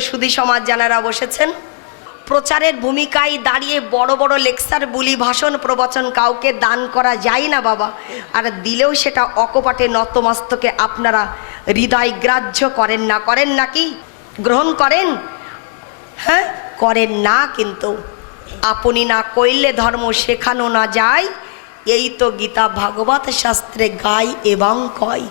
সুধী সমাজ জানারা বসেছেন। প্রচারের ভূমিকায় দাঁড়িয়ে বড় বড় লেকচার, বুলি ভাষণ, প্রবচন কাউকে দান করা যায় না বাবা। আর দিলেও সেটা অকপাটে নতমস্তকে আপনারা হৃদয় গ্রাহ্য করেন না। করেন নাকি গ্রহণ করেন? হ্যাঁ করেন না কিন্তু। আপনি না কইলে ধর্ম শেখানো না যায় এই তো গীতা ভাগবত শাস্ত্রে গায় এবং কয়।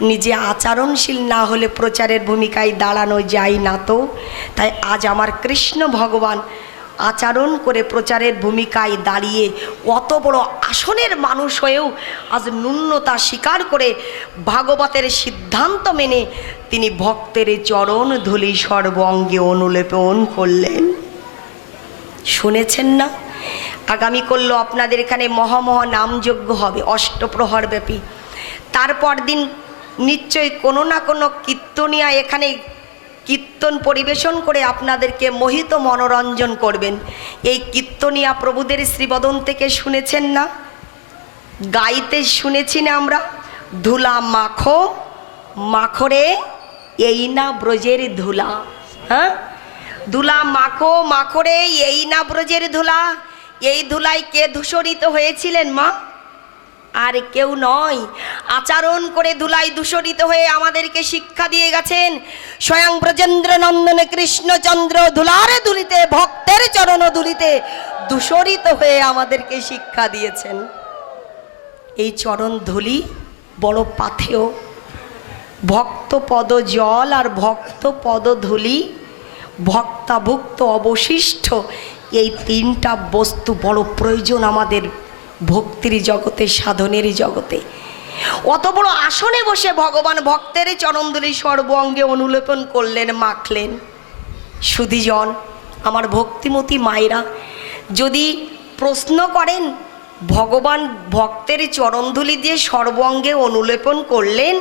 নিজে আচরণশীল না হলে প্রচারের ভূমিকায় দাঁড়ানো যায় না তো। তাই আজ আমার কৃষ্ণ ভগবান আচরণ করে প্রচারের ভূমিকায় দাঁড়িয়ে অত বড় আসনের মানুষ হয়েও আজ ন্যূনতা স্বীকার করে ভাগবতের সিদ্ধান্ত মেনে তিনি ভক্তের চরণ ধুলি সর্বঙ্গে অনুলেপন করলেন। শুনেছেন না? আগামী করল আপনাদের এখানে মহামহা নামযজ্ঞ হবে অষ্টপ্রহর ব্যাপী তারপর দিন নিশ্চয়ই কোনো না কোনো কীর্তনিয়া এখানে কীর্তন পরিবেশন করে আপনাদেরকে মোহিত মনোরঞ্জন করবেন। এই কীর্তনিয়া প্রভুদের শ্রীবদন থেকে শুনেছেন না? গাইতে শুনেছি না আমরা? ধুলা মাখো, মাখরে এই না ব্রজের ধুলা। হ্যাঁ? ধুলা মাখো, মাখরে এই না ব্রজের ধুলা। এই ধুলাই কে ধূসরিত হয়েছিলেন, মা? আর কেউ নয়। আচরণ করে ধুলাই দূষরিত হয়ে আমাদেরকে শিক্ষা দিয়ে গেছেন স্বয়ং ব্রজেন্দ্র নন্দন কৃষ্ণচন্দ্র ধুলারে দুলিতে ভক্তের চরণ দুলিতে দূষরিত হয়ে আমাদেরকে শিক্ষা দিয়েছেন। এই চরণ ধুলি বড় পাথেয়। ভক্ত পদ জল আর ভক্ত পদ ধুলি ভক্তাভুক্ত অবশিষ্ট এই তিনটা বস্তু বড় প্রয়োজন আমাদের ভক্তির জগতে, সাধনের জগতে। অত বড় আসনে বসে ভগবান ভক্তের চরণদুলি সর্ব অঙ্গে অনুলেপন করলেন, মাখলেন। সুধীজন, আমার ভক্তিমতী মায়েরা, যদি প্রশ্ন করেন, ভগবান ভক্তের চরণধুলি দিয়ে সর্বঙ্গে অনুলেপন করলেন,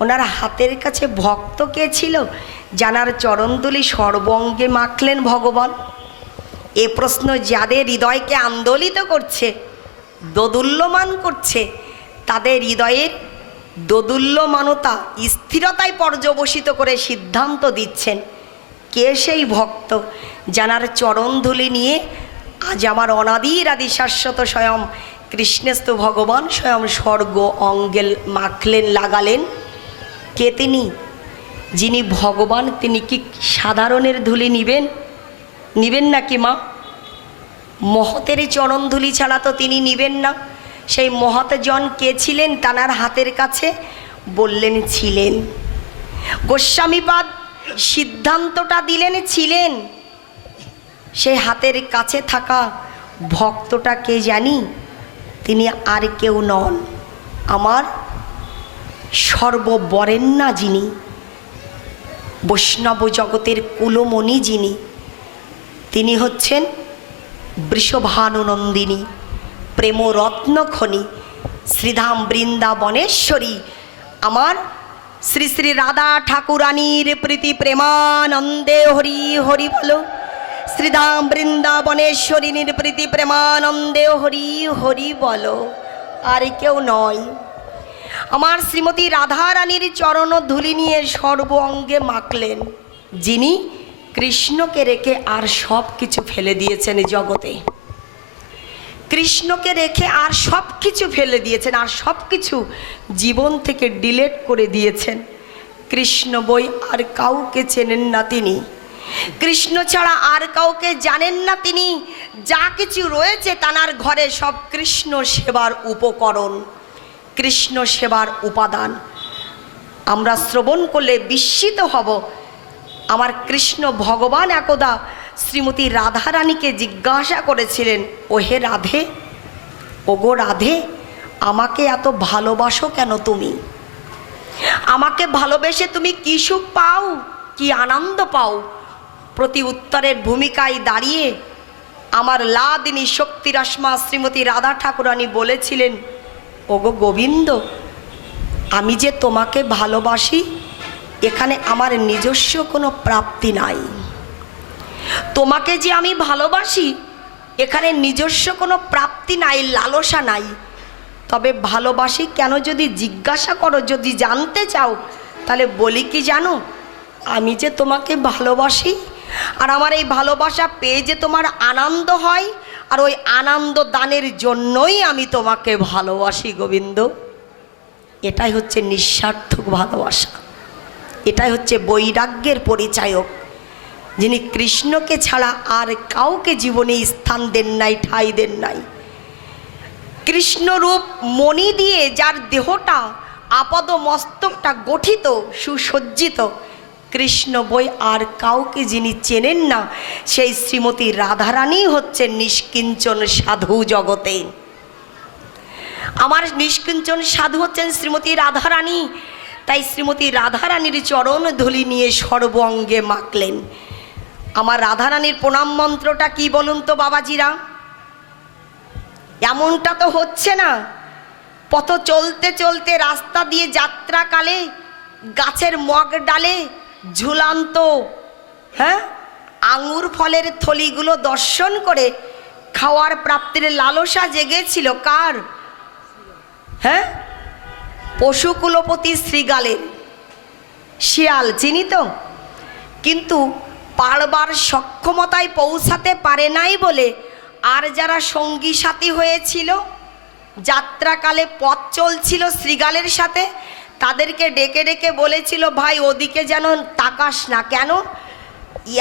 ওনার হাতের কাছে ভক্ত কে ছিল? জানার চরণধুলি সর্বঙ্গে মাখলেন ভগবান। এ প্রশ্ন যাদের হৃদয়কে আন্দোলিত করছে, দোদুল্যমান করছে, তাদের হৃদয়ের দোদুল্যমানতা স্থিরতায় পর্যবসিত করে সিদ্ধান্ত দিচ্ছেন কে সেই ভক্ত জানার চরণধুলি নিয়ে আজ আমার অনাদির আদি শাশ্বত স্বয়ং কৃষ্ণেস্ত ভগবান স্বয়ং স্বর্গ অঙ্গেল মাখলেন, লাগালেন? কে তিনি? যিনি ভগবান, তিনি কি সাধারণের ধুলি নিবেন? নিবেন না কি মা? মহতের চরণধুলি ছাড়া তো তিনি নিবেন না। সেই মহৎ জন কে ছিলেন তানার হাতের কাছে বললেন, ছিলেন। গোস্বামীপাদ সিদ্ধান্তটা দিলেন, ছিলেন। সেই হাতের কাছে থাকা ভক্তটা কে জানি? তিনি আর কেউ নন। আমার সর্ববরেণ্যা যিনি, বৈষ্ণব জগতের কুলমণি যিনি তিনি হচ্ছেন বৃষভানুনন্দিনী প্রেমরত্ন খনি শ্রীধাম বৃন্দাবনেশ্বরী, আমার শ্রী শ্রী রাধা ঠাকুরানীর প্রীতি প্রেমানন্দে হরি হরি বলো। শ্রীধাম বৃন্দাবনেশ্বরীর প্রীতি প্রেমানন্দে হরি হরি বলো। আর কেউ নয়। আমার শ্রীমতী রাধারানীর চরণ ধুলি নিয়ে সর্ব অঙ্গে মাখলেন, যিনি কৃষ্ণকে রেখে আর সব কিছু ফেলে দিয়েছেন এই জগতে। কৃষ্ণকে রেখে আর সব কিছু ফেলে দিয়েছেন, আর সব কিছু জীবন থেকে ডিলেট করে দিয়েছেন। কৃষ্ণ বই আর কাউকে চেনেন না তিনি। কৃষ্ণ ছাড়া আর কাউকে জানেন না তিনি। যা কিছু রয়েছে তানার ঘরে সব কৃষ্ণ সেবার উপকরণ, কৃষ্ণ সেবার উপাদান। আমরা শ্রবণ করলে বিস্মিত হব আমার কৃষ্ণ ভগবান একদা শ্রীমতী রাধারানীকে জিজ্ঞাসা করেছিলেন ও হে রাধে, ওগো রাধে, আমাকে এত ভালোবাসো কেন তুমি? আমাকে ভালোবেসে তুমি কি সুখ পাও, কি আনন্দ পাও? প্রতি উত্তরের ভূমিকায় দাঁড়িয়ে আমার লাদিনী শক্তিরশ্মা শ্রীমতী রাধা ঠাকুরানী বলেছিলেন, ওগো গোবিন্দ, আমি যে তোমাকে ভালোবাসি এখানে আমার নিজস্ব কোনো প্রাপ্তি নাই। তোমাকে যে আমি ভালোবাসি, এখানে নিজস্ব কোনো প্রাপ্তি নাই, লালসা নাই। তবে ভালোবাসি কেন যদি জিজ্ঞাসা করো, যদি জানতে চাও, তাহলে বলি কি জানো? আমি যে তোমাকে ভালোবাসি, আর আমার এই ভালোবাসা পেয়ে যে তোমার আনন্দ হয়, আর ওই আনন্দ দানের জন্যই আমি তোমাকে ভালোবাসি, গোবিন্দ। এটাই হচ্ছে নিঃস্বার্থক ভালোবাসা। এটাই হচ্ছে বৈরাগ্যের পরিচায়ক, যিনি কৃষ্ণকে ছাড়া আর কাউকে জীবনে স্থান দেন নাই, ঠাই দেন নাই। কৃষ্ণরূপ মণি দিয়ে যার দেহটা, আপাদ মস্তকটা গঠিত, সুসজ্জিত, কৃষ্ণ বই আর কাউকে যিনি চেনেন না, সেই শ্রীমতী রাধারানী হচ্ছেন নিষ্কিঞ্চন সাধু জগতে। আমার নিষ্কিঞ্চন সাধু হচ্ছেন শ্রীমতী রাধারানী। তাই শ্রীমতী রাধারানীর চরণ ধুলি নিয়ে সর্ব অঙ্গে মাখলেন। আমার রাধারানীর প্রণাম মন্ত্রটা কি বলুন তো বাবাজিরা? এমনটা তো হচ্ছে না। পথ চলতে চলতে রাস্তা দিয়ে যাত্রাকালে গাছের মগ ডালে ঝুলান্ত হ্যাঁ আঙুর ফলের থলিগুলো দর্শন করে খাওয়ার প্রাপ্তির লালসা জেগেছিল কার? হ্যাঁ পশুকুলপতি শ্রীগালের শিয়াল, চিনি তো? কিন্তু পারবার সক্ষমতায় পৌঁছাতে পারে নাই বলে আর যারা সঙ্গী সাথী হয়েছিল, যাত্রাকালে পথ চলছিল শ্রীগালের সাথে, তাদেরকে ডেকে ডেকে বলেছিল, ভাই, ওদিকে যেন তাকাস না। কেন?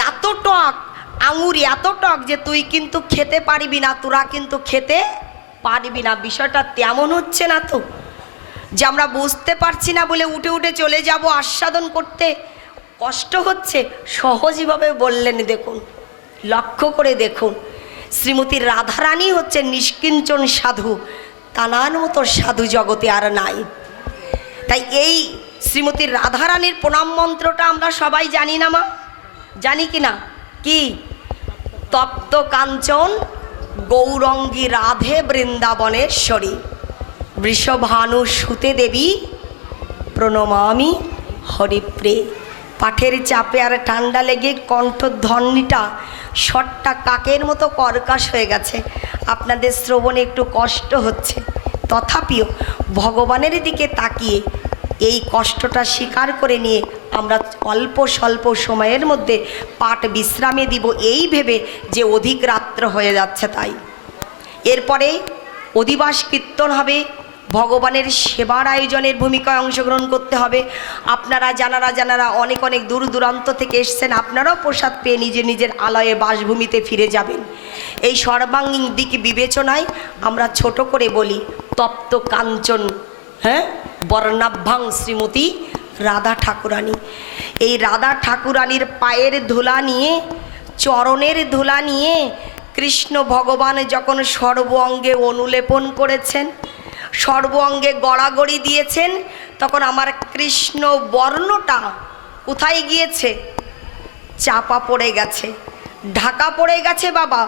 এত টক, আঙুর এত টক যে তুই কিন্তু খেতে পারবি না, তোরা কিন্তু খেতে পারবি না। বিষয়টা তেমন হচ্ছে না তো? যে আমরা বুঝতে পারছি না বলে উঠে উঠে চলে যাব আস্বাদন করতে, কষ্ট হচ্ছে। সহজভাবে বললেন, দেখুন, লক্ষ্য করে দেখুন, শ্রীমতী রাধারানী হচ্ছে নিষ্কিঞ্চন সাধু তানার মতো সাধু জগতে আর নাই। তাই এই শ্রীমতী রাধারানীর প্রণাম মন্ত্রটা আমরা সবাই জানি না, মা। জানি কি না? কি? তপ্ত কাঞ্চন, গৌরঙ্গী রাধে বৃন্দাবনের বৃন্দাবনেশ্বরী। বৃষভানু সুতে দেবী, প্রণমামি হরিপ্রে। পাঠের চাপে আর ঠান্ডা লেগে কণ্ঠধ্বনিটা শটটা কাকের মতো কর্কাশ হয়ে গেছে। আপনাদের শ্রবণে একটু কষ্ট হচ্ছে। তথাপিও ভগবানের দিকে তাকিয়ে এই কষ্টটা স্বীকার করে নিয়ে আমরা অল্প স্বল্প সময়ের মধ্যে পাঠ বিশ্রামে দিব এই ভেবে যে অধিক রাত্র হয়ে যাচ্ছে তাই। এরপরে অধিবাস কীর্তন হবে। ভগবানের সেবার আয়োজনের ভূমিকায় অংশগ্রহণ করতে হবে। আপনারা জানারা জানারা অনেক অনেক দূর দূরান্ত থেকে এসছেন, আপনারাও প্রসাদ পেয়ে নিজের নিজের আলয়ে বাসভূমিতে ফিরে যাবেন। এই সর্বাঙ্গীন দিক বিবেচনায় আমরা ছোট করে বলি, তপ্ত কাঞ্চন হ্যাঁ? বর্ণাভ্যাং শ্রীমতী রাধা ঠাকুরানী। এই রাধা ঠাকুরানীর পায়ের ধুলা নিয়ে, চরণের ধুলা নিয়ে কৃষ্ণ ভগবান যখন সর্ব অঙ্গে অনুলেপন করেছেন সর্ব অঙ্গে গড়াগড়ি দিয়েছেন। তখন আমার কৃষ্ণ বর্ণটা কোথায় গিয়েছে? চাপা পড়ে গেছে। ঢাকা পড়ে গেছে বাবা।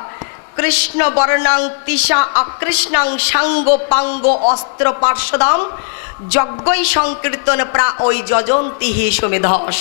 কৃষ্ণ বর্ণাং তিসা অকৃষ্ণাং সাঙ্গ পাঙ্গ অস্ত্র পার্শ্বদাম। যজ্ঞই সংকীর্তন প্রা ওই যজন্তি হি সুমেধস।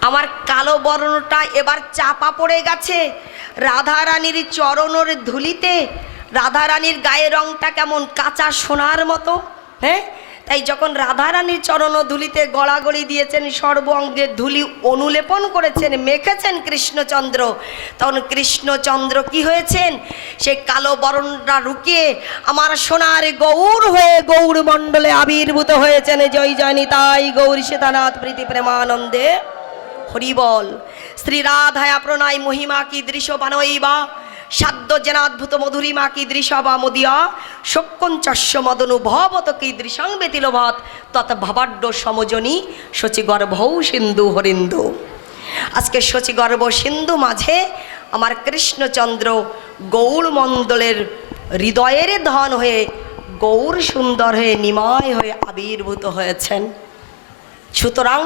আমার কালো বর্ণটা এবার চাপা পড়ে গেছে। রাধারানীর চরণের ধুলিতে রাধারানীর গায়ে রংটা কেমন কাঁচা সোনার মতো হ্যাঁ? তাই যখন রাধারানীর চরণ ধুলিতে গড়াগড়ি দিয়েছেন সর্ব অঙ্গের ধুলি অনুলেপন করেছেন, মেখেছেন কৃষ্ণচন্দ্র, তখন কৃষ্ণচন্দ্র কি হয়েছেন? সে কালো বরণটা রুকিয়ে আমার সোনার গৌর হয়ে গৌর মণ্ডলে আবির্ভূত হয়েছেন। জয় জয়নি তাই গৌরী সীতানাথ প্রীতি প্রেমানন্দে। হরিবল শ্রী রাধায়া প্রণয় মহিমা কি দৃশ্য বানইবা সাদ্য জেনাদ্ভুত মধুরিমা কি দৃশ বা মদিয়া? শক্কঞ্চস্য মদনুভবত কি দৃশং ব্যতিলভত? তত ভবাড্য সমজনী শচীগর্ভৌ সিন্ধু হরিন্দু। আজকে শচীগর্ভ সিন্ধু মাঝে আমার কৃষ্ণচন্দ্র গৌরমণ্ডলের হৃদয়ের ধন হয়ে গৌর সুন্দর হয়ে নিময় হয়ে আবির্ভূত হয়েছেন। সুতরাং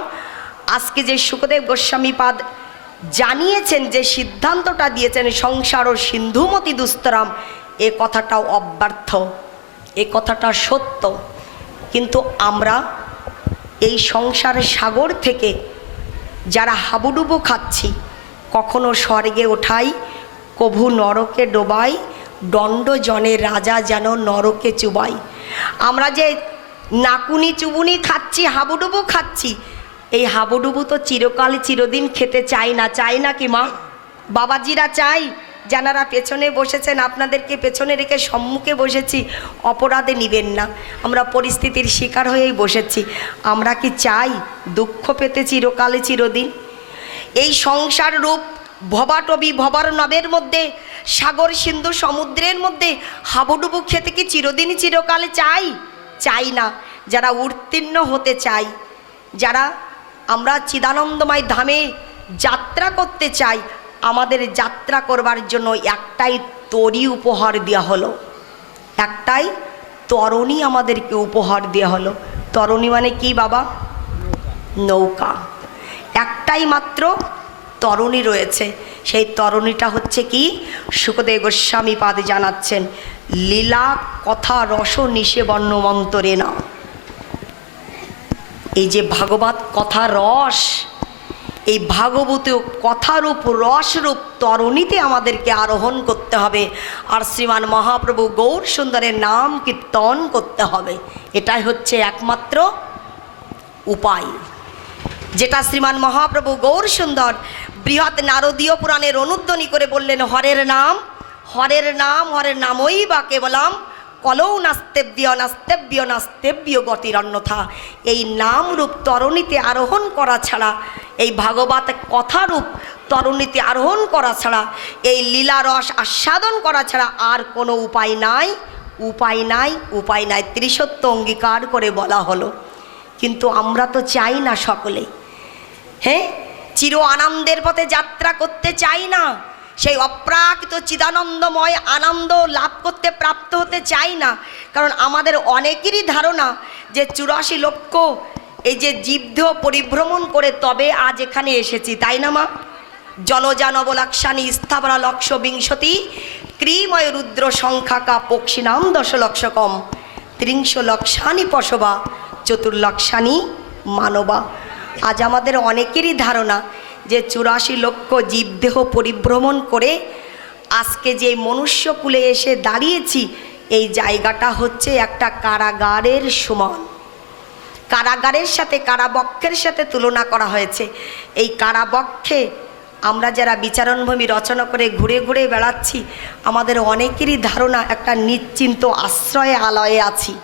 আজকে যে সুখদেব গোস্বামীপাদ জানিয়েছেন যে সিদ্ধান্তটা দিয়েছেন সংসার ও সিন্ধুমতি দুস্তরাম। এ কথাটাও অব্যর্থ, এ কথাটা সত্য। কিন্তু আমরা এই সংসারের সাগর থেকে যারা হাবুডুবু খাচ্ছি, কখনো স্বর্গে ওঠাই, কভু নরকে ডোবাই, দণ্ড জনে রাজা যেন নরকে চুবাই। আমরা যে নাকুনি চুবুনি খাচ্ছি, হাবুডুবু খাচ্ছি এই হাবুডুবু তো চিরকাল চিরদিন খেতে চাই না চাই না কি মা? বাবাজিরা চাই যারা পেছনে বসেছেন, আপনাদেরকে পেছনে রেখে সম্মুখে বসেছি, অপরাধে নিবেন না। আমরা পরিস্থিতির শিকার হয়েই বসেছি। আমরা কি চাই দুঃখ পেতে চিরকালে চিরদিন? এই সংসার রূপ ভবাটবি ভবার নবের মধ্যে, সাগর সিন্ধু সমুদ্রের মধ্যে, হাবুডুবু খেতে কি চিরদিনই চিরকালে চাই? চাই না। যারা উত্তীর্ণ হতে চাই, যারা আমরা চিদানন্দময় ধামে যাত্রা করতে চাই। আমাদের যাত্রা করবার জন্য একটাই তরি উপহার দেওয়া হলো। একটাই তরণী আমাদেরকে উপহার দেওয়া হলো। তরণী মানে কি বাবা? নৌকা। একটাই মাত্র তরণী রয়েছে। সেই তরণীটা হচ্ছে কি? সুখদেব গোস্বামী পাদ জানাচ্ছেন, লীলা, কথা, রস নিষে বর্ণমন্তরে না এই যে ভাগবত কথা রস, এই ভাগবত কথারূপ রসরূপ তরণীতে আমাদেরকে আরোহণ করতে হবে। আর শ্রীমান মহাপ্রভু গৌর সুন্দরের নাম কীর্তন করতে হবে। এটাই হচ্ছে একমাত্র উপায়। যেটা শ্রীমান মহাপ্রভু গৌর সুন্দর বৃহৎ নারদীয় পুরাণের অনুধ্বনি করে বললেন, হরের নাম হরের নাম, হরের নামই বা কেবলাম কলৌ নাস্তেব্য নাস্তেব্য নাস্তেব্য গতির অন্যথা এই নামরূপ তরণীতে আরোহণ করা ছাড়া, এই ভাগবত কথারূপ তরণীতে আরোহণ করা ছাড়া, এই লীলারস আস্বাদন করা ছাড়া আর কোনো উপায় নাই উপায় নাই উপায় নাই। ত্রিসত্য অঙ্গীকার করে বলা হলো। কিন্তু আমরা তো চাই না সকলে। হ্যাঁ? চির আনন্দের পথে যাত্রা করতে চাই না। সেই অপ্রাকৃত চিদানন্দময় আনন্দ লাভ করতে প্রাপ্ত হতে চাই না। কারণ আমাদের অনেকেরই ধারণা যে চুরাশি লক্ষ এই যে জীবদেহ পরিভ্রমণ করে তবে আজ এখানে এসেছি, তাই না মা? জলজানব লক্ষানি স্থাবরা লক্ষ বিংশতি ক্রিময় রুদ্র সংখ্যাকা পক্ষিনাম দশ লক্ষ কম, ত্রিংশ লক্ষানি পশবা, চতুর্লক্ষানি মানবা। আজ আমাদের অনেকেরই ধারণা যে চুরাশি লক্ষ জীবদেহ পরিভ্রমণ করে আজকে যে মনুষ্যকুলে এসে দাঁড়িয়েছি, এই জায়গাটা হচ্ছে একটা কারাগারের সমান। কারাগারের সাথে কারাবক্ষের সাথে তুলনা করা হয়েছে। এই কারাবক্ষে আমরা যারা বিচারণভূমি রচনা করে ঘুরে ঘুরে বেড়াচ্ছি, আমাদের অনেকেরই ধারণা একটা নিশ্চিন্ত আশ্রয়ে আলয়ে আছি।